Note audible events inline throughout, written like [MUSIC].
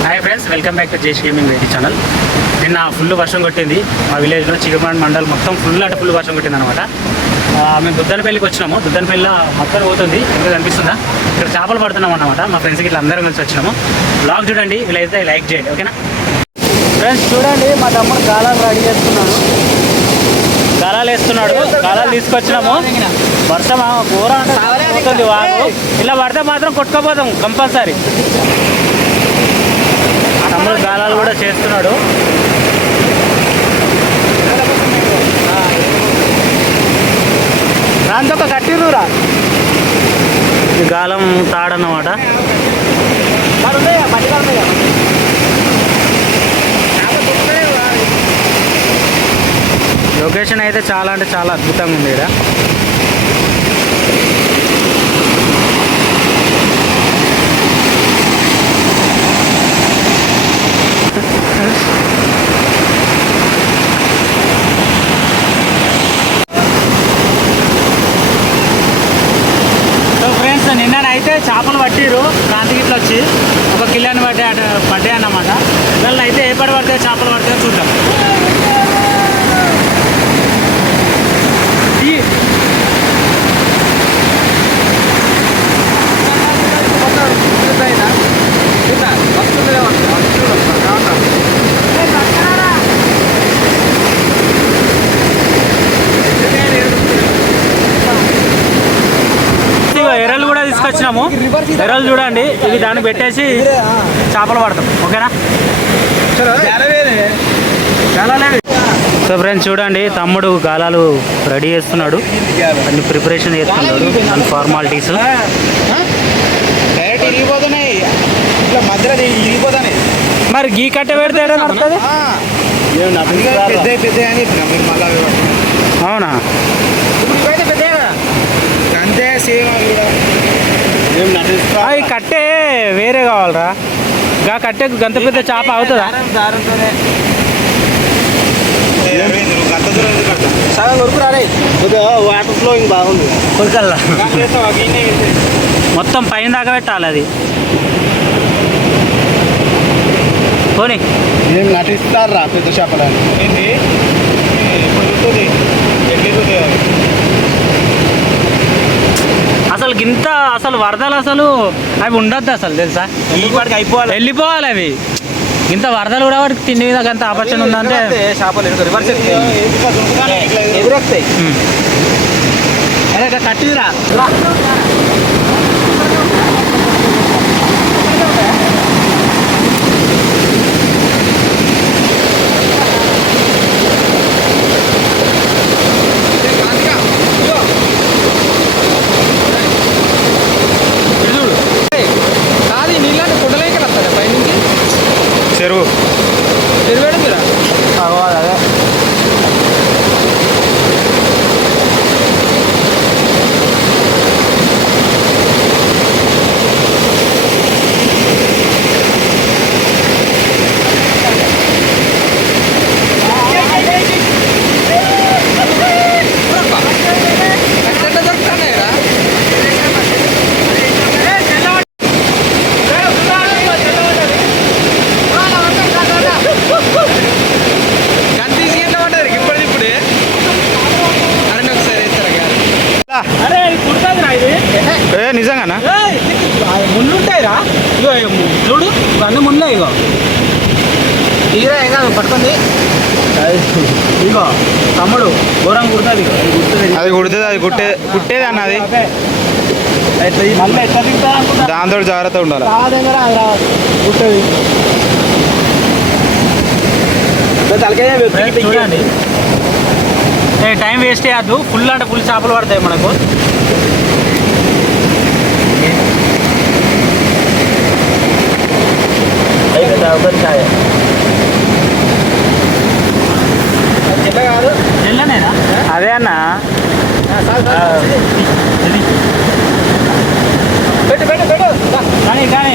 Hi friends welcome back to Jesh gaming వేడి channel నిన్న full వర్షం కొట్టింది మా విలేజ్లో చిరుమాండ్ మండల్ మొత్తం ఫుల్ అంటే ఫుల్ వర్షం కొట్టింది అనమాట మేము దుద్దనపల్లికి వచ్చినాము. దుద్దనపల్లిలో మొత్తం పోతుంది. ఇంకా కనిపిస్తుందా? ఇక్కడ చేపలు పడుతున్నాం అన్నమాట. మా ఫ్రెండ్స్కి ఇట్లా అందరం కలిసి వచ్చినాము. బ్లాగ్ చూడండి. వీళ్ళైతే లైక్ చేయండి. ఓకేనా? ఫ్రెండ్స్ చూడండి. మా తమ్ముడు గాలాలు రెడీ చేస్తున్నాడు. గాలాలు వేస్తున్నాడు. గాలాలు తీసుకొచ్చినాము. వర్షం ఘోర పోతుంది వాగు. ఇలా పడితే మాత్రం కొట్టుకోపోతాం. కంపల్సరీ. తమ్ముడు గాలాలు కూడా చేస్తున్నాడు. దాంతో కట్టిరురా గాలం తాడన్నమాట. లొకేషన్ అయితే చాలా అంటే చాలా అద్భుతంగా ఉంది ఇక్కడ సో ఫ్రెండ్స్ నిన్ననైతే చేపలు పట్టిరు క్రాంతి గిట్ల వచ్చి ఒక కిలోని పట్టే అట పడ్డాయి అన్నమాట ఇవాళ అయితే ఏ పడి పడితే చేపలు పడితే చూద్దాం ఈ ఇగో ఎర్రలు కూడా తీసుకొచ్చినాము ఎరలు చూడండి. ఇవి దాన్ని పెట్టేసి చేపలు పడతాం. ఓకేనా? సో ఫ్రెండ్స్ చూడండి తమ్ముడు గాలాలు రెడీ చేస్తున్నాడు. అన్ని ప్రిపరేషన్ చేస్తున్నాడు అన్ని ఫార్మాలిటీస్. ఇరిగిపోతున్నాయి ఇట్లా మధ్యలో మరి గీ కట్ట పెడితే నడుస్తుంది? పెద్ద అవునా? అంతే సేమ్ అవి కట్టే వేరే కావాలరా. గా కట్టే గంత పెద్ద చేప అవుతుందా? వాటర్ ఫ్లోయింగ్ బాగుంది. కొరకల్లా? మొత్తం పైన దాకా పెట్టాలి అది. పోనీ. ఏం నటిస్తారా పెద్ద చేపలని? అసలు గింత అసలు వరదలు అసలు అవి ఉండద్దు అసలు తెలుసా? అయిపోవాలి. వెళ్ళిపోవాలి అవి. ఇంత వరదలు కూడా వాడికి తిండి మీద అంత ఆపర్చున్ ఉందంటే. కట్టిరా. చెరువు తెరివేడుతురా అదే ఎట్లా దొరుకుతున్నాయిరా కనిపించి ఎంత పడ్డారు ఇప్పుడు ఇప్పుడే అరండి ఒకసారి వేస్తారా అరే ఇది కుడుతుందిరా ఇది ఏ నిజంగానా ముళ్ళు ఉంటాయిరా ఇగో ఇగో ము- చూడు ఇవన్నీ ముళ్ళే ఇగో తీరా ఏం కాదు పట్టుకుంది ఇగో తమ్ముడు ఘోరం కుడుతుంది. ఇది కుడుతుంది అది కుడితే అది కుట్టే కుట్టేది అన్న అది అదే. దాంతో జాగ్రత్త ఉండాలి. కుట్టది. చూడండి. ఏ టైం వేస్ట్ చేయద్దు. ఫుల్ అంటే ఫుల్ చేపలు పడతాయి మనకు. కాదు అదే అన్న. పెట్టు పెట్టు పెట్టు. కానీ కానీ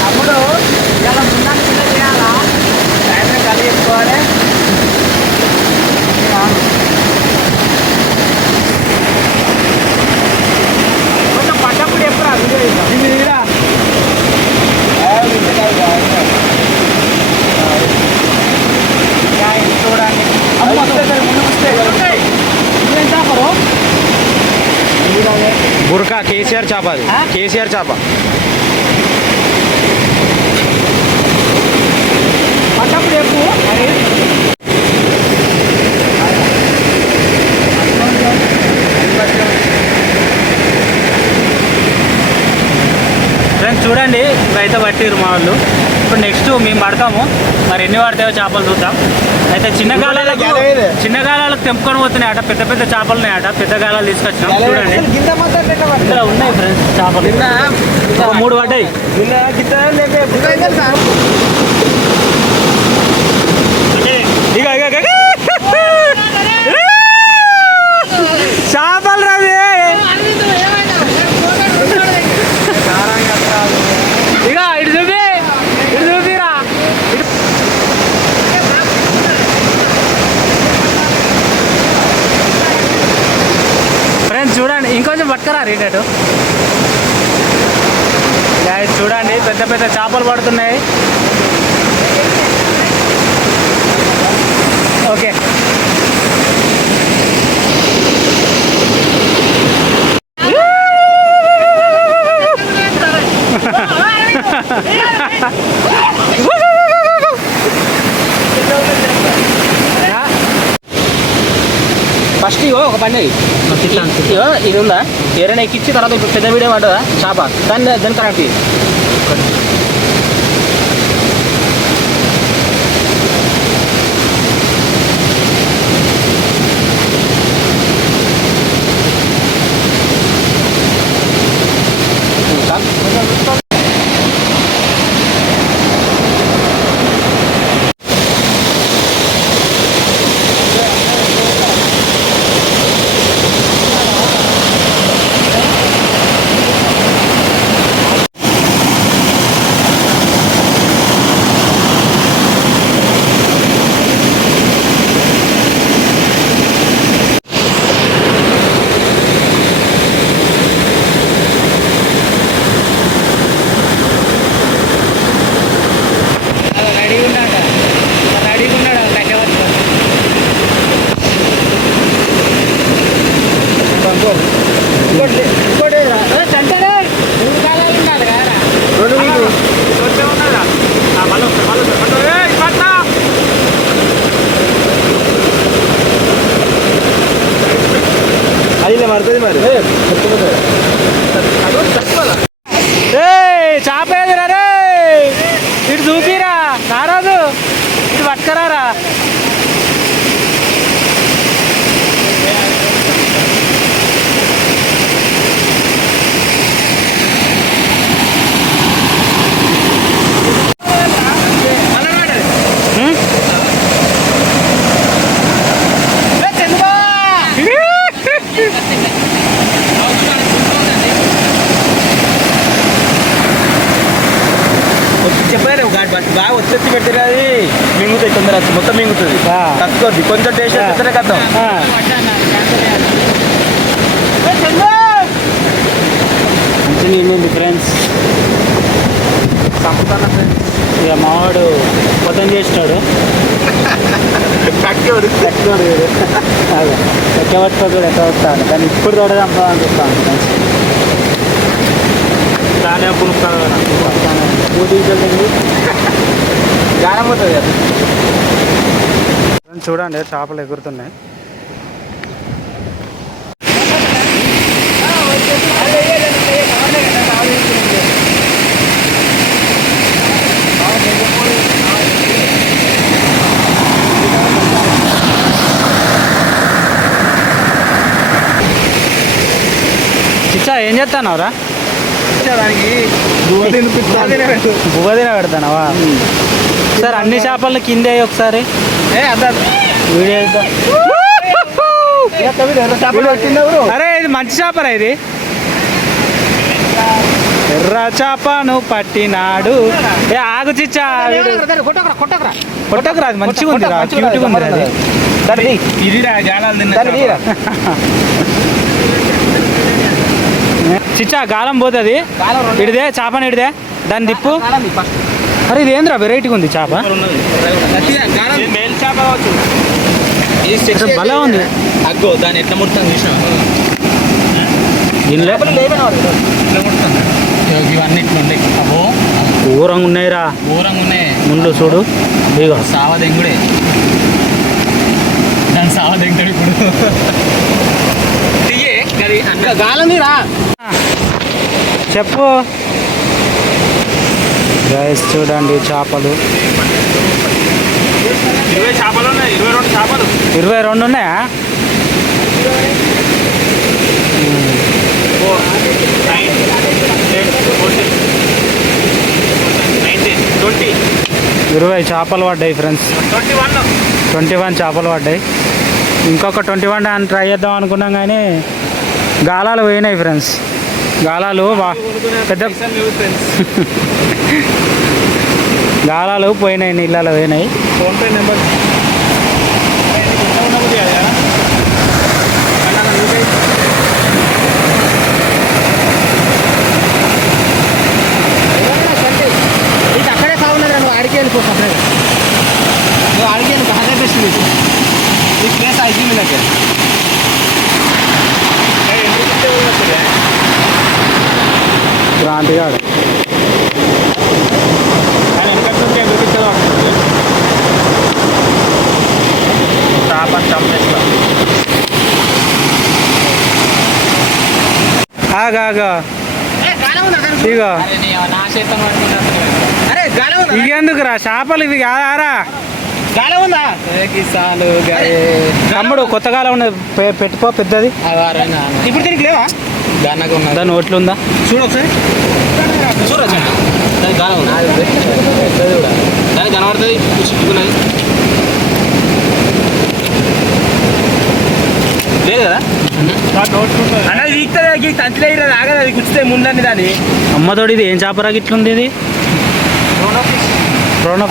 తమ్ముడు ఇలా ముందని పిల్ల చేయాలా సాయంత్రం కలిగి చేసుకోవాలి కొంచెం పడ్డప్పుడు ఎప్పుడు ఇది తీరా చూడండి బుర్కా కేసీఆర్ చేప అది ఆ? కేసీఆర్ చేప. చూడండి ఇవైతే పట్టిరు మా వాళ్ళు. నెక్స్ట్ మేము పడతాము. మరి ఎన్ని పడతాయో చేపలు చూద్దాం. అయితే చిన్న గాలాలకు చిన్న గాలాలకు తెంపుకొని పోతున్నాయి అట పెద్ద పెద్ద చేపలు ఉన్నాయట పెద్ద గాలాలు తీసుకొచ్చినాం. చూడండి. ఇక్కడ ఉన్నాయి ఫ్రెండ్స్ చేపలు. మూడు పడ్డాయి నిన్న గింత లేక ఎప్పుడు తెలుసా ఇక ఇక ఇక, ఇక. చేపలు రవి ఇక ఇటు చూపి ఇటు చూపిరా ఫ్రెండ్స్ చూడండి ఇంకొంచెం పట్టుకరా రేటటు Guys, చూడండి పెద్ద పెద్ద చేపలు పడుతున్నాయి ఓకే ఫస్ట్ ఇగో ఒక పని ఇగో ఇది ఉందా ఎవరైనా ఎక్కిచ్చి తర్వాత ఇప్పుడు పెద్ద వీడియో పడ్డదా? చేప దాన్ని దాన్ని కరెక్ట్ రెడీ ఉన్నాడు రెడీ ఉన్నాడు కట్టవచ్చు ఇంకోటి ఇంకోటి చంటనే మూడు కాలాలు ఉండాలి కదా రెండు నీకు అది ఇలా పడుతుంది మరి చాపేదిరా రే ఇటు చూపిరా నారాజు ఇటు పట్టుకరారా చెప్పారు బాగా వచ్చేసి పెడితే అది మింగుతాయి తొందర తక్కువ కొంచెం టేస్ట్ నీళ్ళు ఉంది ఫ్రెండ్స్ చంపుతాను ఇక మావాడు పొద్దున చేసినాడు. ఎట్లా వస్తాను కానీ ఇప్పుడు తోట చంపాలని చూస్తాను దానే పులుపుతాను గానం పోతుంది కదా చూడండి చేపలు ఎగురుతున్నాయి. చిచ్చా ఏం చేస్తానవరా దానికి బువ్వ తిన పెడతానవా సార్ అన్ని చేపలను కిందే ఒకసారి. వీడియో. అరే ఇది మంచి చేపరా ఇది? ఎర్ర చేపను పట్టినాడు. ఏ ఆగు చిచ్చా కొట్టకరా మంచిగా ఉంది క్యూట్గా అది. చిచ్చా గాలం పోతుంది. ఇడిదే చేపని ఇడిదే. తీ ఫస్ట్. అరే ఇది ఏంద్రా వెరైటీగా ఉంది చేప? భలే ఉంది. అగ్గో దాన్ని ఎట్లా ముడుతుంది చూసిన దీనిలో? ఎట్లా ముడుతుంది ఇవన్నీ ఇట్లా ఉన్నాయి. అబ్బో. ఘోరంగా ఉన్నాయిరా. ఘోరంగా ఉన్నాయి. ముందు చూడు. సావదెంగుడే దాని సావదెంగుతాడు ఇప్పుడు. చెప్పు. గైస్ చూడండి చేపలు. ఇరవై చేపలు ఉన్నాయి. ఇరవై రెండు చేపలు. ఇరవై రెండు ఉన్నాయా? ఇరవై చేపలు పడ్డాయి friends twenty one. Twenty one చేపలు పడ్డాయి. ఇంకొక ట్వంటీ వన్ అని ట్రై చేద్దాం అనుకున్నాం కానీ గాలాలు పోయినాయి ఫ్రెండ్స్ గాలాలు పెద్ద [LAUGHS] గాలాలు పోయినాయి నీళ్ళలో పోయినాయి. ఫోన్పే నెంబర్. అక్కడే కావున్నది నువ్వు ఆడికి వెళ్ళిపో సపరేట్ నువ్వు ఆడికి వెళ్ళిపో హండ్రెడ్ బెస్ట్ మీకు ఈ ప్లేస్ అయిపోయింది దగ్గర క్రాంతిగాడు చేప చంపేస్తాం ఆగా? ఇగో. ఉందా? ఇగెందుకురా చేపలు ఇవి కాదారా తమ్ముడు కొత్తగా ఉన్నది. పెట్టుకో పెద్దది. ఇప్పుడు దీనికి లేవా? దాని ఓట్లు ఉందా చూడు ఒకసారి. చూడొచ్చు కనబడుతుంది. లేదు కదా? అన్నది వీక్తుంది తంతిలో ఇరవై ఆగదు అది గుచ్చితే ముందండి దాన్ని. అమ్మతోడి ఇది ఏం చేపరా ఇట్లుంది ఇది?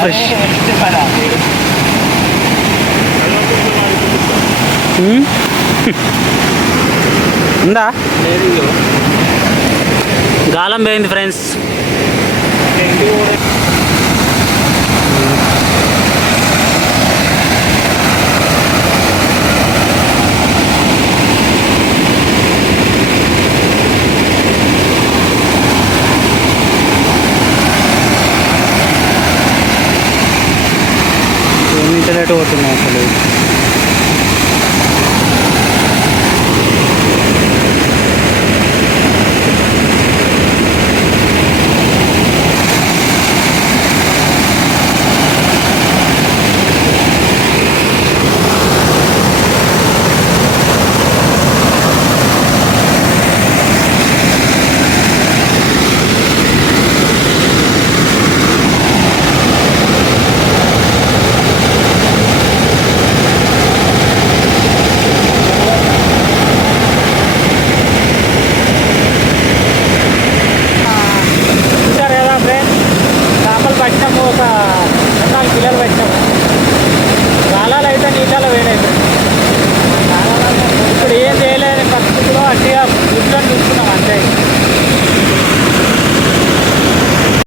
ఫ్రెష్? ఉందా? గాలం పోయింది ఫ్రెండ్స్ ఇంటర్నెట్ పోతున్నాయి అసలు